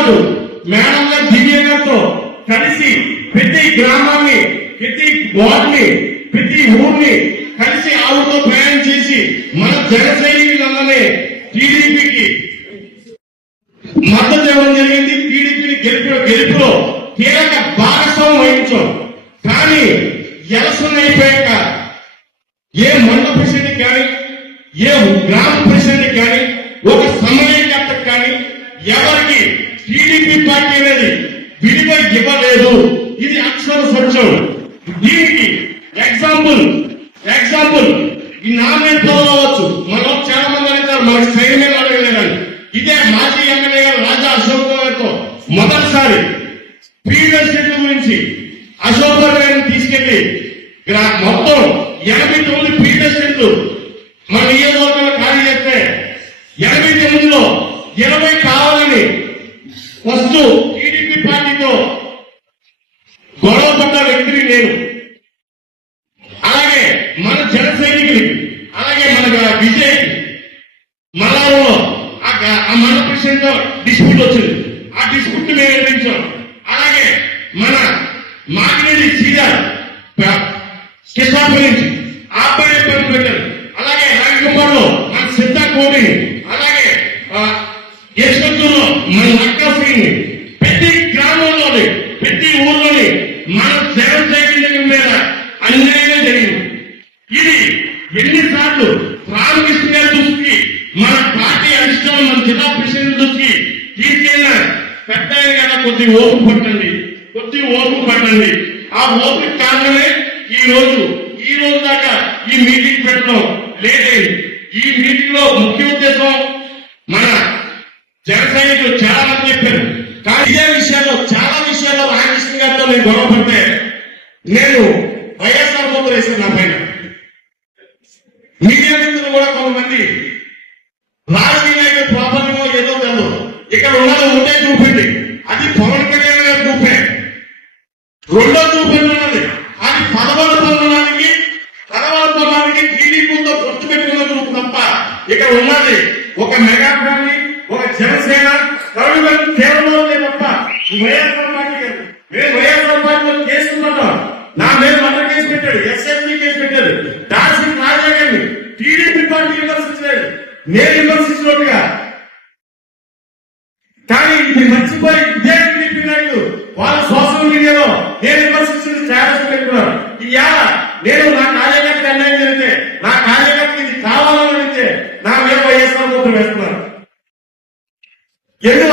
కాదు మేడం దివ్య గారితో కలిసి ప్రతి గ్రామాన్ని ప్రతి వార్డ్ని ప్రతి ఊర్ని కలిసి ఆవుతో ప్రయాణం చేసి మన జన సైనికులందరినీ టీడీపీకి మద్దతు ఇవ్వడం జరిగింది. టీడీపీని గెలుపు గెలుపులో కీలక భాగస్వామ్యం వహించాం. కానీ ఎలక్షన్ అయిపోయాక ఏ మండల ప్రెసిడెంట్ కానీ ఏ గ్రామ ప్రెసిడెంట్ కానీ ఒక సమన్వయకర్తకు కానీ ఎవరికి టీడీపీ పార్టీ అనేది విలువ ఇవ్వలేదు. ఇది అక్షర సత్యం దీనికి ఎగ్జాంపుల్ ఎగ్జాంపుల్ ఈ నామినేట్ అవ్వచ్చు మనం చాలా మంది అడుగుతారు మనకి సైన్యం అడగలేదని ఇదే మాజీ ఎమ్మెల్యే గారు రాజా అశోక్ గారితో మొదటిసారి ప్రీవియస్ షెడ్యూల్ గురించి అశోక్ గారిని తీసుకెళ్ళి మొత్తం ఎనభై తొమ్మిది ప్రీవియస్ షెడ్యూల్ మన నియోజకవర్గంలో ఖాళీ చేస్తే ఎనభై తొమ్మిదిలో ఇరవై కావాలని ఫస్ట్ టీడీపీ పార్టీతో గొడవ పడ్డ వ్యక్తిని నేను. అలాగే మన జన సైనికులకి అలాగే మన విజయ్ మలాలో ఆ మన ప్రశ్నతో డిస్ప్యూట్ వచ్చింది. ఆ డిస్ప్యూట్ మేము ఎదిరించాం. అలాగే మన మాగినేని సీజర్ కృష్ణాపల్లి నుంచి ఆ పని పెట్టారు. అలాగే రాజకుమార్లో మన సిద్ధ కోడి అలాగే ఆ, యశ్వంతుల్లో మన లక్కా సింగ్ ప్రతి గ్రామంలోని ప్రతి ఊర్లోని మన జన సైనికుల మీద అన్యాయం జరిగింది. ఇది ఎన్నిసార్లు రామకృష్ణ గారి దృష్టికి మన పార్టీ అధిష్టానం మన జిల్లా ప్రెసిడెంట్ దృష్టికి తీసుకెళ్ళిన పెద్ద కదా కొద్ది ఓపు పట్టండి కొద్ది ఓపు పట్టండి. ఆ ఓపు కారణమే ఈ రోజు ఈ రోజు దాకా ఈ మీటింగ్ పెట్టడం లేదైంది ఈ మీటింగ్లో ముఖ్య ఉద్దేశం మన జనసైనికులు చాలా మంది చెప్పారు. కానీ ఇదే విషయాల్లో చాలా విషయాల్లో రామకృష్ణ గారితో నేను గొడవపడితే నేను వైఎస్ఆర్ బొమ్మలు వేసాను నా పైన. మీడియా మిత్రులు కూడా కొంతమంది రాజకీయ నాయకుల ప్రాబల్యమో ఏదో తెలు ఇక్కడ ఉన్నది ఉంటే చూపండి. అది పవన్ కళ్యాణ్ గారి చూపే. రెండో చూపండి ఉన్నది. అది పదకొండు పొందడానికి పదకొండు పొందడానికి టీడీపీతో పొత్తు పెట్టుకున్న చూపు తప్ప ఇక్కడ ఉన్నది ఒక మెగా ఫ్యామిలీ ఒక జనసేన కరుణ కేవలం లేదు తప్ప వైఎస్ఆర్ పార్టీ మేము వైఎస్ఆర్ పార్టీలో చేసుకున్నాం నా మీద మర్డర్ కేసు పెట్టాడు ఎస్ఎంపీ కేసు పెట్టాడు దార్శనిక రాజా గారిని టీడీపీ పార్టీ విమర్శించలేదు నేను విమర్శించినట్టుగా కానీ ఇది మర్చిపోయి ఇదే టీడీపీ నాయకులు వాళ్ళ సోషల్ మీడియాలో నేను విమర్శించిన స్టేటస్ పెట్టుకున్నాను ఇవాళ నేను నా కార్యకర్తకి అన్యాయం జరిగితే నా కార్యకర్తకి ఇది